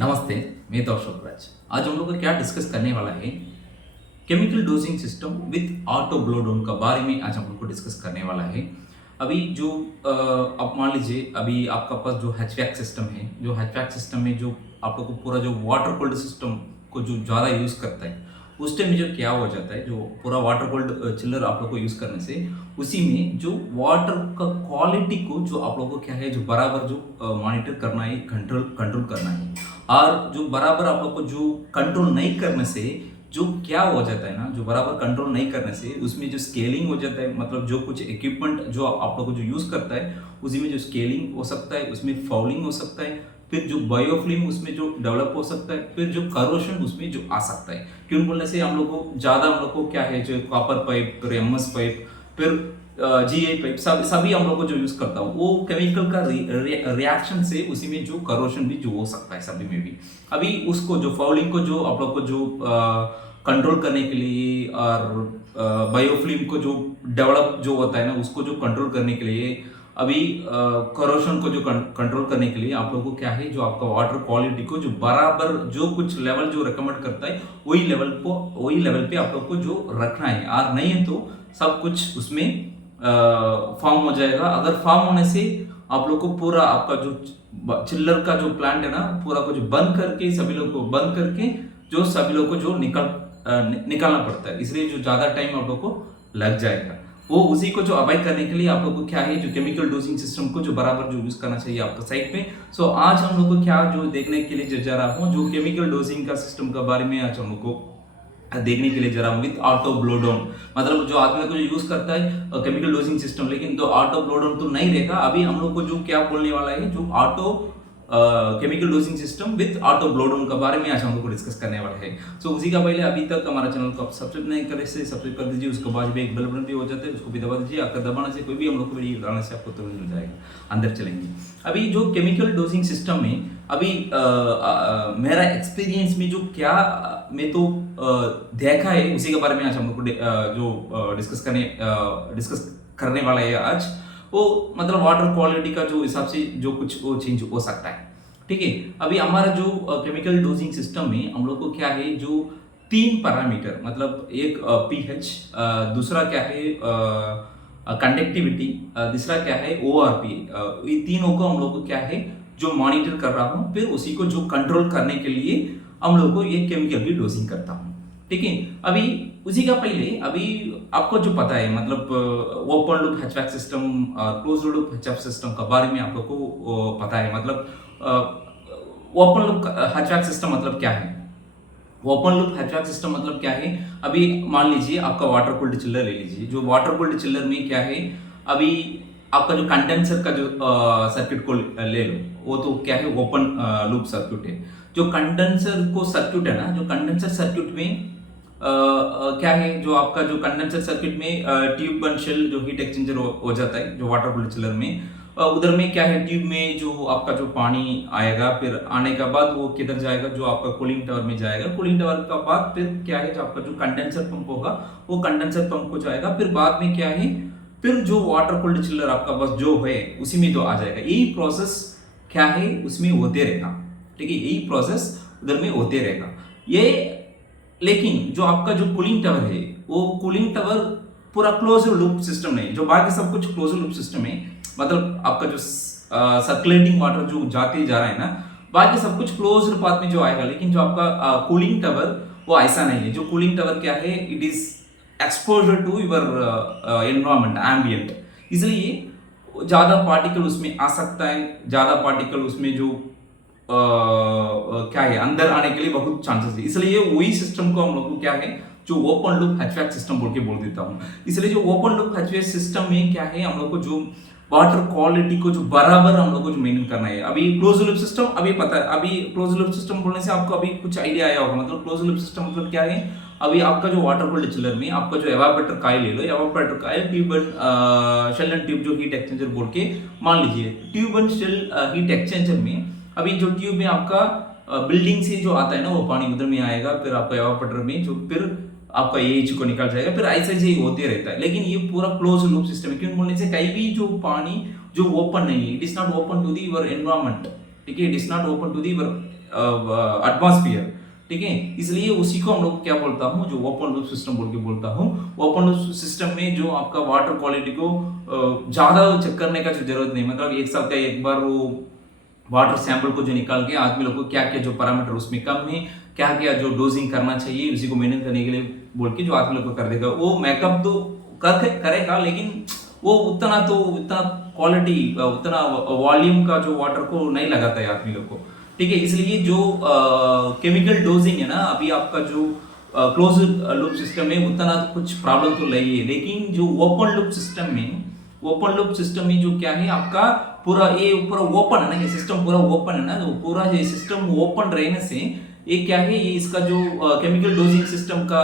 नमस्ते, मैं तो अशोक राज। आज हम लोग को क्या डिस्कस करने वाला है, chemical dosing system with auto blow down का बारे में आज हम लोग को डिस्कस करने वाला है। अभी जो आप मान लीजिए, अभी आपका पास जो हैचवैक सिस्टम है, जो हैचवैक सिस्टम में जो आप लोग को पूरा जो वाटर कोल्ड सिस्टम को जो ज़्यादा यूज़ करता है, उस टाइम में जो क्या हो जाता है, जो पूरा वाटर कोल्ड चिल्लर आप लोग को यूज़ करने से उसी में जो वाटर का क्वालिटी को जो आप लोगों को क्या है, जो बराबर जो मॉनिटर करना है, कंट्रोल कंट्रोल करना है। और जो बराबर आप लोग को जो कंट्रोल नहीं करने से जो क्या हो जाता है ना, जो बराबर कंट्रोल नहीं करने से उसमें जो स्केलिंग हो जाता है, मतलब जो कुछ इक्विपमेंट जो आप लोग को जो यूज़ करता है उसी में जो स्केलिंग हो सकता है, उसमें फाउलिंग हो सकता है, फिर जो बायोफ्लिम उसमें जो डेवलप हो सकता है, फिर जो करोशन उसमें जो आ सकता है। क्यों बोलने से हम लोग को ज़्यादा हम लोग को क्या है, जो कॉपर पाइप, फिर एमएस पाइप, फिर जीआई पाइप, सभी हम लोग को जो यूज़ करता हूँ वो केमिकल का रिएक्शन से उसी में जो करोशन भी जो हो सकता है सभी में भी। अभी उसको जो फाउलिंग को जो आप लोग को जो कंट्रोल करने के लिए और बायोफ्लिम को जो डेवलप जो होता है ना, उसको जो कंट्रोल करने के लिए, अभी करोशन को जो कंट्रोल करने के लिए आप लोगों को क्या है, जो आपका वाटर क्वालिटी को जो बराबर जो कुछ लेवल जो रिकमेंड करता है वही लेवल पे आप लोग को जो रखना है। और नहीं है तो सब कुछ उसमें फॉर्म हो जाएगा। अगर फॉर्म होने से आप लोग को पूरा आपका जो चिल्लर का जो प्लांट है ना, पूरा को जो बंद करके सभी लोग को बंद करके जो सभी लोग को जो निकालना पड़ता है, इसलिए जो ज़्यादा टाइम आप लोग को लग जाएगा। वो उसी को जो अवॉइड करने के लिए आप लोग को क्या है, जो केमिकल डोजिंग सिस्टम को जो बराबर जो यूज़ करना चाहिए आपका साइड पे। सो आज हम लोग को क्या जो देखने के लिए जो जा रहा हूँ, जो केमिकल डोजिंग का सिस्टम के बारे में आज हम लोग को देखने के लिए जरा विथ ऑटो ब्लो डाउन, मतलब जो आदमी को जो यूज करता है केमिकल डोजिंग सिस्टम, लेकिन तो ऑटो ब्लो डाउन तो नहीं रहेगा। अभी हम लोग को जो क्या बोलने वाला है, जो auto chemical dosing system with auto blow down के बारे में आज हम लोग को डिस्कस करने वाला है। सो उसी का पहले अभी तक हमारा चैनल को आप सब्सक्राइब नहीं करे से सब्सक्राइब कर दीजिए, उसके बाद भी एक बेल बटन भी हो जाता है, उसको भी दबा दीजिए। आपका दबाने से कोई भी हम लोग को वीडियो डालने से आपको तुरंत मिल जाएगा। अंदर चलेंगे। अभी जो केमिकल डोजिंग सिस्टम में अभी मेरा एक्सपीरियंस में जो क्या मैं तो देखा है उसी के बारे में आज हम लोग को जो डिस्कस करने वाला है आज। वो मतलब वाटर क्वालिटी का जो हिसाब से जो कुछ वो चेंज हो सकता है। ठीक है। अभी हमारा जो केमिकल डोजिंग सिस्टम में हम लोग को क्या है, जो 3 पैरामीटर, मतलब एक पीएच, दूसरा क्या है कंडक्टिविटी, तीसरा क्या है ओआरपी, ये तीनों को हम लोग को क्या है जो मॉनिटर कर रहा हूँ, फिर उसी को जो कंट्रोल करने के लिए हम लोग को ये केमिकल की डोजिंग करता हूँ। ठीक है। अभी उसी का पहले अभी आपको जो पता है, मतलब open loop hatchback system, close loop hatchback system का बारे में आप लोग को पता है। मतलब ओपन लूप हैचबैक सिस्टम मतलब क्या है, ओपन लूप हैचबैक सिस्टम मतलब क्या है। अभी मान लीजिए आपका वाटर कूल्ड चिल्लर ले लीजिए, जो वाटर कूल्ड चिल्लर में क्या है, अभी आपका जो कंडेंसर का जो सर्किट को ले लो, वो तो क्या है ओपन लूप सर्किट है। जो कंडेंसर को सर्किट है ना, जो कंडेंसर सर्किट में क्या है, जो आपका जो कंडेंसर सर्किट में ट्यूब एंड शेल जो हीट एक्सचेंजर हो जाता है, जो वाटर कूल्ड चिलर में उधर में क्या है, ट्यूब में जो आपका जो पानी आएगा, फिर आने के बाद वो किधर जाएगा, जो आपका कूलिंग टावर में जाएगा। कूलिंग टावर का बाद फिर क्या है, जो आपका जो कंडेंसर पंप होगा वो कंडेंसर पंप को जाएगा। फिर बाद में क्या है, फिर जो वाटर कूल्ड चिलर आपका बस जो है उसी में तो आ जाएगा। यही प्रोसेस क्या है उसमें होते रहेगा। ठीक है, यही प्रोसेस उधर में होते रहेगा ये। लेकिन जो आपका जो कूलिंग टावर है, वो कूलिंग टावर पूरा क्लोज लूप सिस्टम नहीं, जो बाकी सब कुछ क्लोज लूप सिस्टम है। मतलब आपका जो सर्कुलेटिंग वाटर जो जाते जा रहा है ना, बाकी सब कुछ क्लोज पाथ में जो आएगा। लेकिन जो आपका कूलिंग टावर वो ऐसा नहीं है। जो कूलिंग टावर क्या है, it is exposure to your environment, ambient, इसलिए ज्यादा पार्टिकल उसमें आ सकता है। ज्यादा पार्टिकल उसमें जो क्या है अंदर आने के लिए बहुत चांसेस है। इसलिए वही सिस्टम को हम लोग को क्या है, जो ओपन लूप हैचबैक सिस्टम बोल के बोल देता हूँ। इसलिए जो ओपन लूप हैचबैक सिस्टम में क्या है, हम लोग को जो वाटर क्वालिटी को जो बराबर हम लोग को जो मेंटेन करना है। अभी क्लोज लूप सिस्टम अभी पता है, अभी क्लोज लूप सिस्टम बोलने से आपको अभी कुछ आइडिया आया होगा। मतलब क्लोज लूप सिस्टम मतलब क्या है, अभी आपका जो वाटर कूल्ड चिलर में आपका जो एवापोरेटर कॉइल ले लो, evaporator coil tube and shell and tube जो हीट एक्सचेंजर बोल के मान लीजिए। Tube and shell heat exchanger में अभी जो ट्यूब में आपका बिल्डिंग से जो आता है ना, वो पानी उधर में आएगा, फिर आपका एवापोरेटर में जो फिर आपका एच को निकल जाएगा, फिर ऐसे ही होते रहता है। लेकिन ये पूरा क्लोज लूप सिस्टम है। क्यों बोलने से कहीं भी जो पानी जो ओपन नहीं है, it is not open to the your environment. ठीक है, it is not open to the your atmosphere, ठीक है। इसलिए उसी को हम लोग क्या बोलता हूँ, जो ओपन लूप सिस्टम बोल के बोलता हूँ। ओपन लूप सिस्टम में जो आपका वाटर क्वालिटी को ज्यादा चेक करने का जो जरूरत नहीं, मतलब एक साल का एक बार वो वाटर सैंपल को जो निकाल के आदमी लोग को क्या क्या जो पैरामीटर उसमें कम है, क्या क्या जो डोजिंग करना चाहिए उसी को मेंटेन करने के लिए बोल के जो आदमी लोग को कर देगा, वो मेकअप तो करेगा, लेकिन वो उतना क्वालिटी उतना वॉल्यूम का जो वाटर को नहीं लगाता है आदमी लोग को, ठीक है। इसलिए जो केमिकल डोजिंग है ना, अभी आपका जो क्लोज लूप सिस्टम में उतना कुछ प्रॉब्लम तो नहीं है, लेकिन जो ओपन लूप सिस्टम में जो क्या है आपका पूरा ये पूरा ओपन है ना, ये सिस्टम पूरा ओपन है ना, तो पूरा ये सिस्टम ओपन रहने से ये क्या है, ये इसका जो केमिकल डोजिंग सिस्टम का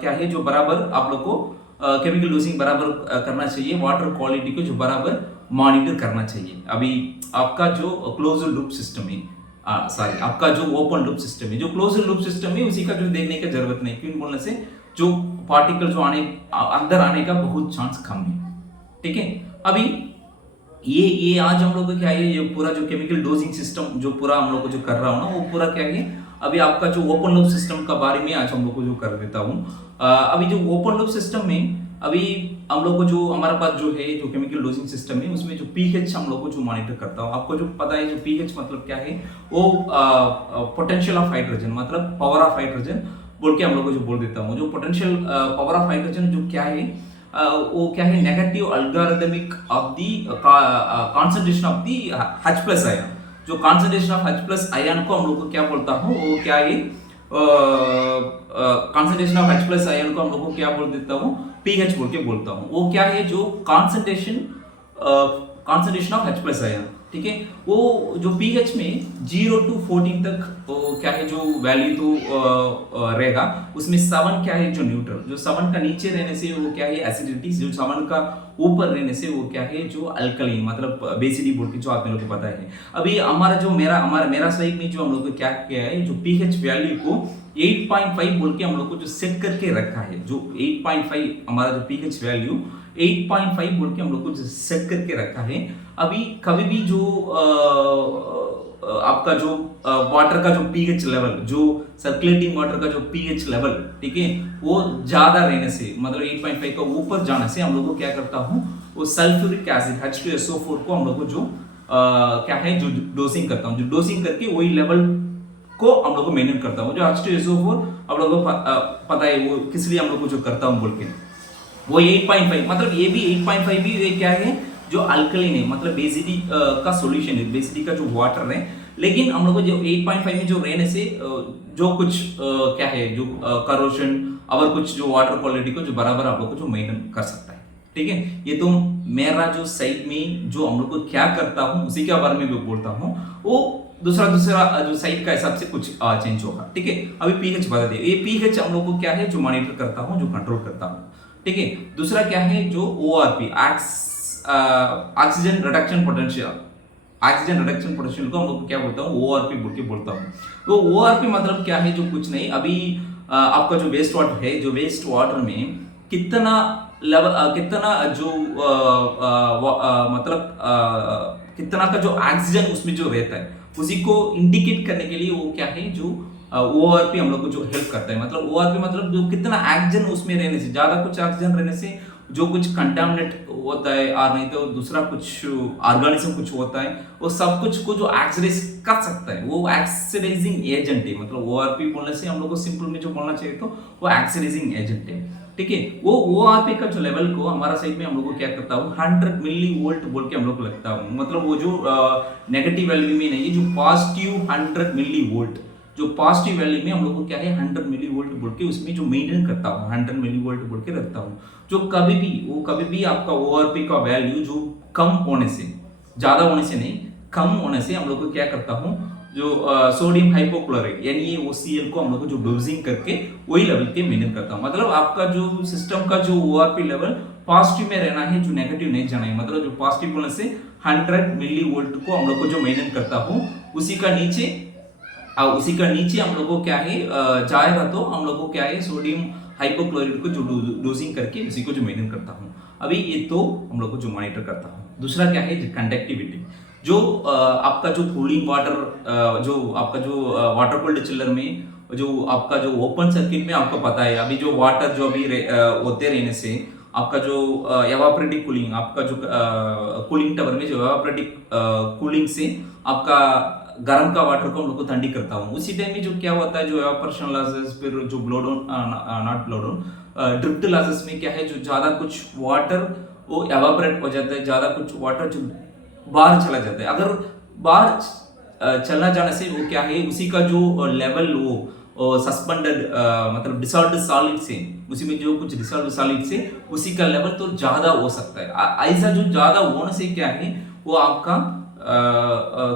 क्या है, जो बराबर आप लोग को केमिकल डोजिंग बराबर करना चाहिए, वाटर क्वालिटी को जो बराबर मॉनिटर करना चाहिए। अभी आपका जो क्लोज लूप सिस्टम है, सॉरी आपका जो ओपन लूप सिस्टम है, जो क्लोज लूप सिस्टम है उसी का जो देखने की जरूरत नहीं, क्यों बोलने से जो पार्टिकल जो अंदर आने का बहुत चांस कम है, ठीक है। अभी ये आज हम लोग को क्या है, ये पूरा जो केमिकल डोजिंग सिस्टम जो पूरा हम लोग को जो कर रहा हूँ ना, वो पूरा क्या है, अभी आपका जो ओपन लूप सिस्टम का बारे में आज हम लोग को जो कर देता हूँ। अभी जो ओपन लूप सिस्टम में अभी हम लोग को जो हमारे पास जो है जो केमिकल डोजिंग सिस्टम है, उसमें जो पीएच हम लोग को जो मॉनिटर करता हूँ, आपको जो पता है जो पीएच मतलब क्या है, वो पोटेंशियल ऑफ हाइड्रोजन, मतलब पावर ऑफ हाइड्रोजन बोल के हम लोग को जो बोल देता हूँ। जो पोटेंशियल पावर ऑफ हाइड्रोजन जो क्या है, वो क्या है, negative algorithmic of the concentration of the H plus ion. जो concentration of H plus ion को हम लोग को क्या बोलता हूँ, वो क्या है, concentration of H plus ion को हम लोग को क्या बोल देता हूँ, पीएच बोल के बोलता हूँ। वो क्या है, जो concentration of H plus ion, ठीक है। वो जो पीएच में 0 to 14 तक वो क्या है, जो वैल्यू तो रहेगा, उसमें 7 क्या है, जो न्यूट्रल, जो 7 का नीचे रहने से वो क्या है एसिडिटी, जो 7 का ऊपर रहने से वो क्या है, जो अल्कलीन, मतलब बेसिडी बोल के जो आप लोगों को पता है। अभी हमारा जो मेरा साइड में जो हम लोग को क्या किया है, जो पीएच वैल्यू को 8.5 बोल के हम लोग को जो सेट करके रखा है, जो 8.5 हमारा जो पीएच वैल्यू 8.5 बोल के हम लोग को सेट करके रखा है। अभी कभी भी जो आपका जो वाटर का जो पीएच लेवल, जो सर्कुलेटिंग वाटर का जो पीएच लेवल, ठीक है, वो ज्यादा रहने से, मतलब 8.5 का ऊपर जाने से हम लोग को क्या करता हूँ, वो सल्फ्यूरिक एसिड H2SO4 को हम लोग को जो क्या है, जो डोजिंग करता हूँ, जो डोजिंग करके वही लेवल को हम लोग को मेंटेन करता हूँ। जो H2SO4 आप लोगों को पता है वो किस लिए हम लोग को जो करता हूँ बोल के, वो 8.5, मतलब ये भी 8.5 भी ये क्या है, जो अल्कलीन है, मतलब बेसिडी का सॉल्यूशन है, बेसिडी का जो वाटर है। लेकिन हम लोग को जो 8.5 में जो रहने से जो कुछ क्या है, जो करोशन और कुछ जो वाटर क्वालिटी को जो बराबर आप लोग को जो मेंटेन कर सकता है, ठीक है। ये तो मेरा जो साइड में जो हम लोग को क्या करता हूँ उसी के बारे में भी बोलता हूँ, वो दूसरा जो साइड का हिसाब से कुछ चेंज होगा, ठीक है। अभी पीएच बता दे, ये पीएच हम लोग को क्या है, जो मॉनिटर करता हूँ, जो कंट्रोल करता हूँ, ठीक है। दूसरा क्या है, जो ORP oxygen reduction potential, oxygen reduction potential को हम लोग क्या बोलता हूँ, ओआरपी बोल के बोलता हूँ। तो ओआरपी मतलब क्या है, जो कुछ नहीं, अभी आपका जो वेस्ट वाटर है, जो वेस्ट वाटर में कितना लेवल, कितना जो मतलब कितना का जो ऑक्सीजन उसमें जो रहता है, उसी को इंडिकेट करने के लिए वो क्या है, जो ओआरपी हम लोग को जो हेल्प करता है। मतलब ओआरपी मतलब जो कितना ऑक्सीजन उसमें रहने से, ज्यादा कुछ ऑक्सीजन रहने से जो कुछ कंटामिनेट होता है, और नहीं तो दूसरा कुछ ऑर्गेनिज्म कुछ होता है, वो सब कुछ को जो ऑक्सीडाइज कर सकता है, वो ऑक्सीडाइजिंग एजेंट है। मतलब ओआरपी बोलने से हम लोग को सिंपल में जो बोलना चाहिए तो वो ऑक्सीडाइजिंग एजेंट है, ठीक है। वो ओआरपी का जो लेवल को हमारा साइड में हम लोग को क्या करता हूँ, 100 मिली वोल्ट बोल के हम लोग को लगता हूँ। मतलब वो जो नेगेटिव वैल्यू में नहीं है, जो पॉजिटिव 100 मिली वोल्ट, जो पॉजिटिव वैल्यू में हम लोग को क्या है 100 मिली वोल्ट बोल के उसमें जो मेंटेन करता हूँ, 100 मिली वोल्ट बोल के रखता हूँ। जो कभी भी आपका ओआरपी का वैल्यू जो कम होने से, ज्यादा होने से नहीं, कम होने से हम लोग को क्या करता हूँ, जो सोडियम हाइपोक्लोराइड यानी OCl को हम लोग को जो डोजिंग करके वही लेवल पे मेंटेन करता हूँ। मतलब आपका जो सिस्टम का जो ओआरपी लेवल पॉजिटिव में रहना है, जो नेगेटिव नहीं जाना है। मतलब जो पॉजिटिव होने से 100 मिली वोल्ट को हम लोग को जो मेंटेन करता हूँ, उसी का नीचे हम लोग को क्या है जाएगा, तो हम लोग को क्या है सोडियम हाइपोक्लोराइड को जो डोजिंग करके उसी को जो मेंटेन करता हूँ। अभी ये तो हम लोग को जो मॉनिटर करता हूँ। दूसरा क्या है, कंडक्टिविटी। जो आपका जो कूलिंग वाटर जो आपका जो वाटर कूल्ड चिलर में जो आपका जो ओपन सर्किट में आपको पता है अभी जो वाटर जो अभी होते रहने से आपका जो एवापोरेटिव कूलिंग आपका जो कूलिंग टावर में जो एवापोरेटिव कूलिंग से आपका गर्म का वाटर को हम लोग को ठंडी करता हूँ उसी टाइम में जो क्या होता है जो एवापोरेशन लॉसेस फिर जो blow down not blow down drift losses में क्या है जो ज़्यादा कुछ वाटर वो एवापोरेट हो जाता है ज़्यादा कुछ वाटर जो बाहर चला जाता है अगर बाहर चला जाने से वो क्या है उसी का जो लेवल वो सस्पेंडेड मतलब डिसॉल्व्ड सॉलिड से उसी में जो कुछ डिसॉल्व्ड सॉलिड से उसी का लेवल तो ज़्यादा हो सकता है ऐसा जो ज़्यादा होने से क्या है वो आपका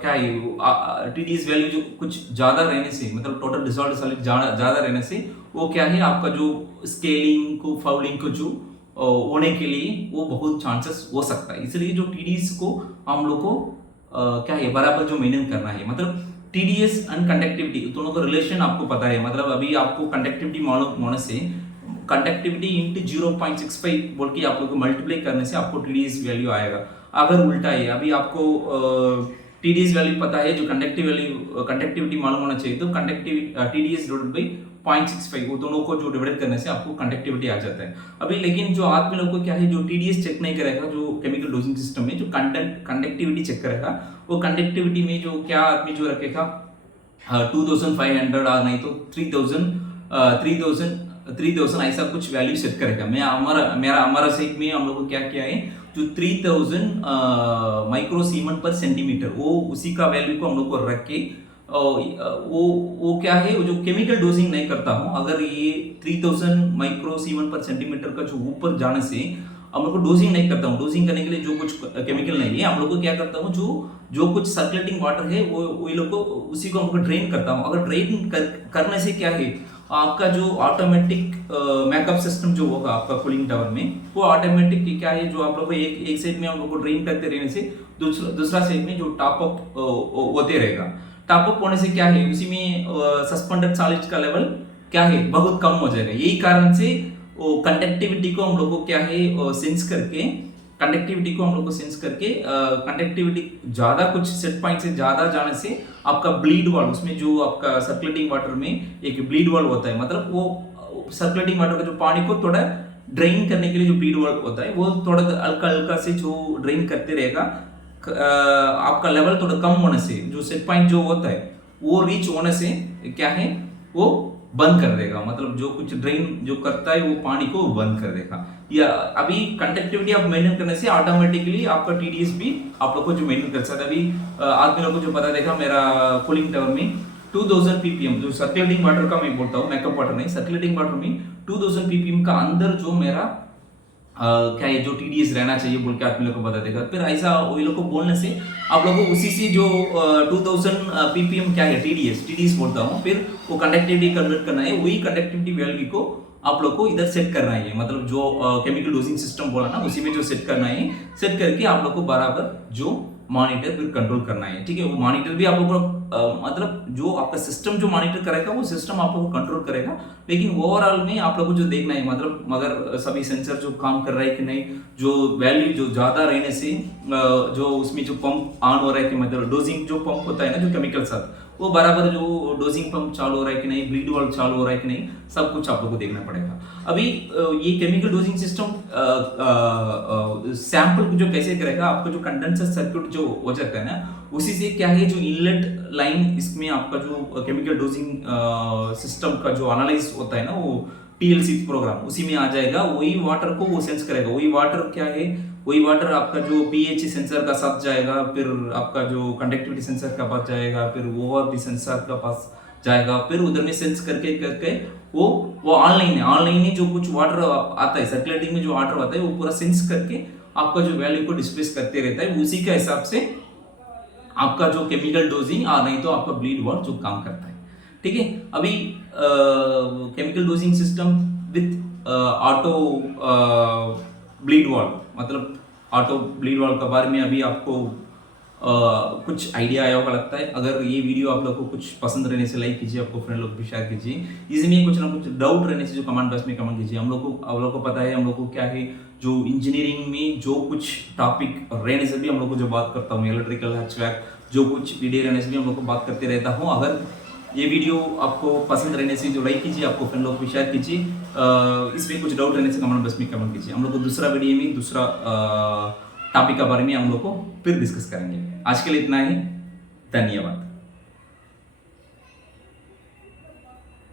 क्या है टीडीएस वैल्यू जो कुछ ज़्यादा रहने से मतलब टोटल डिसॉल्व्ड सॉलिड ज़्यादा रहने से वो क्या है आपका जो स्केलिंग को फाउलिंग को जो होने के लिए वो बहुत चांसेस हो सकता है इसलिए जो टीडीएस को हम लोग को क्या है बराबर जो मेंटेन करना है मतलब टीडीएस एंड कंडक्टिविटी दोनों का रिलेशन आपको पता है मतलब अभी आपको कंडक्टिविटी मालूम होने से कंडक्टिविटी इंटू 0.65 बोल के आप लोग को मल्टीप्लाई करने से आपको टीडीएस वैल्यू आएगा अगर उल्टा है अभी आपको टीडीएस वैल्यू पता है जो कंडक्टिविटी मालूम होना चाहिए तो टीडीएस डिवाइडेड बाई 0.65 वो दोनों को जो डिवाइड करने से आपको कंडक्टिविटी आ जाता है अभी लेकिन जो आदमी लोग को क्या है जो टीडीएस चेक नहीं करेगा जो केमिकल डोजिंग सिस्टम में जो कंडक्टिविटी चेक करेगा वो कंडक्टिविटी में जो क्या आदमी जो रखेगा 2500 और नहीं तो 3000 ऐसा कुछ वैल्यू सेट करेगा मैं हमारा सेट में हम लोग को क्या किया है जो 3000 माइक्रो सीमेंट पर सेंटीमीटर वो उसी का वैल्यू को हम लोग को रख के वो क्या है वो जो केमिकल डोजिंग नहीं करता हूँ अगर ये 3000 माइक्रो सीमेंट पर सेंटीमीटर का जो ऊपर जाने से हम लोग को डोजिंग नहीं करता हूँ डोजिंग करने के लिए जो कुछ केमिकल नहीं है हम लोग को क्या करता हूँ जो कुछ सर्कुलेटिंग वाटर है वो लोग को उसी को हमको ड्रेन करता हूँ अगर ड्रेन करने से क्या है आपका जो ऑटोमेटिक मैकअप सिस्टम जो होगा आपका कूलिंग टावर में वो ऑटोमेटिक क्या है जो आप लोग को एक साइड में हम लोग को ड्रेन करते रहने से दूसरा साइड में जो टॉप अप होते रहेगा टॉप अप होने से क्या है उसी में सस्पेंडेड सॉलिड्स का लेवल क्या है बहुत कम हो जाएगा यही कारण से वो कंडक्टिविटी को हम लोग को क्या है सेंस करके कंडक्टिविटी ज्यादा कुछ सेट पॉइंट से ज्यादा जाने से आपका ब्लीड वॉल उसमें जो आपका सर्कुलेटिंग वाटर में एक ब्लीड वॉल होता है मतलब वो सर्कुलेटिंग वाटर का जो पानी को थोड़ा ड्रेन करने के लिए जो ब्लीड वॉल होता है वो थोड़ा हल्का हल्का से जो ड्रेन करते रहेगा आपका लेवल थोड़ा कम होने से जो सेट पॉइंट जो होता है वो रीच होने से क्या है वो बंद कर देगा मतलब जो कुछ ड्रेन जो करता है वो पानी को बंद कर देगा या अभी कंडक्टिविटी आप मेंटेन करने से ऑटोमेटिकली आपका टीडीएस भी आप लोग को जो मेंटेन कर सकता है अभी आदमी लोग को जो पता देखा मेरा कूलिंग टावर में 2000 ppm जो सर्कुलेटिंग वाटर का मैं बोलता हूँ मैकअप वाटर नहीं सर्कुलेटिंग वाटर में 2000 ppm का अंदर जो मेरा क्या है जो टीडीएस रहना चाहिए बोल के आदमी लोग को बता देगा फिर ऐसा वही लोग को बोलने से आप लोगों को उसी से जो 2000 ppm क्या है टीडीएस बोलता हूँ फिर वो कंडक्टिविटी कन्वर्ट करना है वही कंडक्टिविटी वैल्यू को आप लोग को इधर सेट करना है मतलब जो केमिकल डोजिंग सिस्टम बोला ना उसी में जो सेट करना है सेट करके आप लोग को बराबर जो मॉनिटर फिर कंट्रोल करना है ठीक है वो मॉनिटर भी आप लोग को मतलब जो आपका सिस्टम जो मॉनिटर करेगा वो सिस्टम आप लोग को कंट्रोल करेगा लेकिन ओवरऑल में आप लोग को जो देखना है मतलब मगर सभी सेंसर जो काम कर रहा है कि नहीं जो वैल्यू जो ज्यादा रहने से जो उसमें जो पंप ऑन हो रहा है कि मतलब डोजिंग जो पंप होता है ना जो केमिकल साथ वो बराबर जो डोजिंग पंप चालू हो रहा है कि नहीं ब्लीड वाल्व चालू हो रहा है कि नहीं सब कुछ आप लोग को देखना पड़ेगा अभी ये केमिकल डोजिंग सिस्टम सैंपल जो कैसे करेगा आपको जो कंडेंसर सर्किट जो हो जाता है ना उसी से क्या है जो इनलेट लाइन इसमें आपका जो केमिकल डोजिंग सिस्टम का जो एनालाइज होता है ना वो पीएलसी प्रोग्राम उसी में आ जाएगा वही वाटर को वो सेंस करेगा वही वाटर क्या है वही वाटर आपका जो पीएच सेंसर का साथ जाएगा फिर आपका जो कंडक्टिविटी सेंसर का पास जाएगा फिर ओआरपी सेंसर का पास जाएगा फिर उधर में सेंस करके करके वो ऑनलाइन ही जो कुछ वाटर आता है सर्कुलेटिंग में जो वाटर आता है वो पूरा सेंस करके आपका जो वैल्यू को डिस्प्लेस करते रहता है उसी के हिसाब से आपका जो केमिकल डोजिंग और नहीं तो आपका ब्लीड वाल्व जो काम करता है ठीक है अभी chemical dosing system with auto bleed valve मतलब ऑटो ब्लीड वाल्व के बारे में अभी आपको कुछ आइडिया आया होगा लगता है अगर ये वीडियो आप लोग को कुछ पसंद रहने से लाइक कीजिए आपको फ्रेंड लोग भी शेयर कीजिए इसमें कुछ ना कुछ डाउट रहने से जो कमेंट बॉक्स में कमेंट कीजिए हम लोग को पता है हम लोग को क्या है जो इंजीनियरिंग में जो कुछ टॉपिक रहने से भी हम लोग को जो बात करता हूँ, इलेक्ट्रिकल हैचबैक जो कुछ वीडियो रहने से भी हम लोग को बात करते रहता हूँ। अगर ये वीडियो आपको पसंद रहने से जो लाइक कीजिए, आपको फ्रेंड लोग को शेयर कीजिए, इसमें कुछ डाउट रहने से कमेंट बॉक्स में कमेंट कीजिए। हम लोग को दूसरा वीडियो में दूसरा टॉपिक के बारे में हम लोग को फिर डिस्कस करेंगे। आज के लिए इतना ही, धन्यवाद।